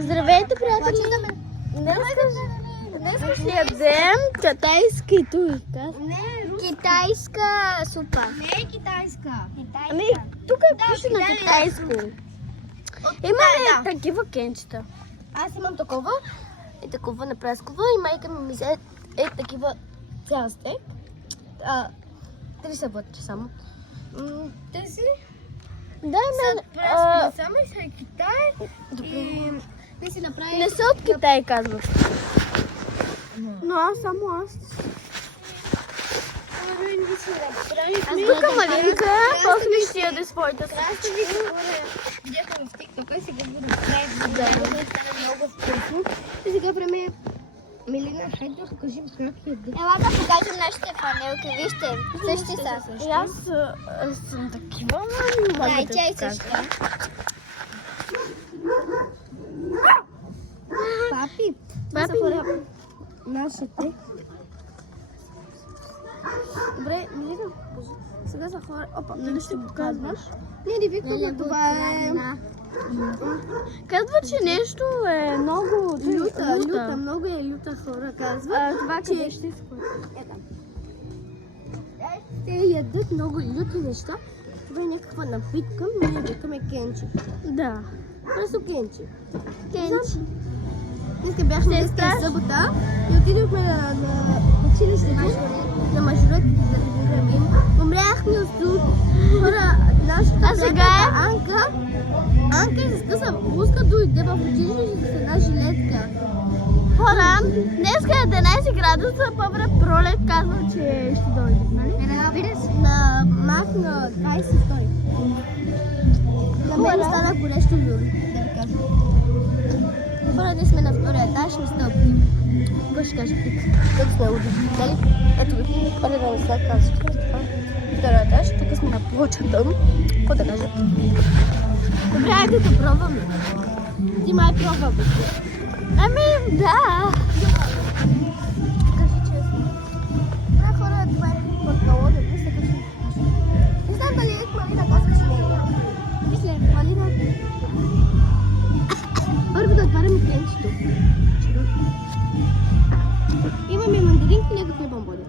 Здравейте, приятели! Днес ще ядем китайски туйка. Китайска супа. Не е китайска. Ами, тук пише на китайско. Има такива кенчета. Аз имам такова и такова на прескова и майка ми взе такива цял стек. 3 са вътре само. Тези Да, са само и са Китай. добре. Те си направи... Не са от Китай, казват. Но само аз. Аз тук малинка, после ще яде своите сладки. Видяхме в TikTok и сега го направим. Да, стане много вкусно. И сега време Милина, хайде да кажем как яде. Ела да покажем нашите фанелки, вижте, същи са. И аз съм такива, но Да, и тя е съща. Папи, нашите. Добре, Милина, сега са хора. Опа, нали ще показваш? Не викаме, това е... Казва, че нещо е много Люта, много е люта хора, казва. Това къде ще те ядат много люти неща. Това е някаква напитка, ние викаме кенчи. Да. Просто кенчи. Кенчи. Днеска бяхме днеска събота и отидохме на училището, на мажоретите за регулираме. Умряхме от суд. Хора, нашата приятелка Анка изкъса блузка, дойде в училище с една жилетка. Хора, днеска е 11 градуса, пъвре пролет казва, че ще дойде, нали? На мах на 22. На мен стана горещо люли, да ви кажа. Хора, ние сме на втория етаж, на стълбите. Какво ще кажа? Тук сме удовлетворили. Ето ви, хора да не след казвате. Втория етаж, тук сме на плочата. Какво да кажа? Добре, айде да пробваме. Ти май пробва, бе. Ами, да. Кажи честно. Добре, хора, това е порталода. Мисля, кажи. Не знам дали е Малина казва, че не е. Мисля, Малина. Първо да отваряме кенчето. Имаме мандаринки и някакви бомбони.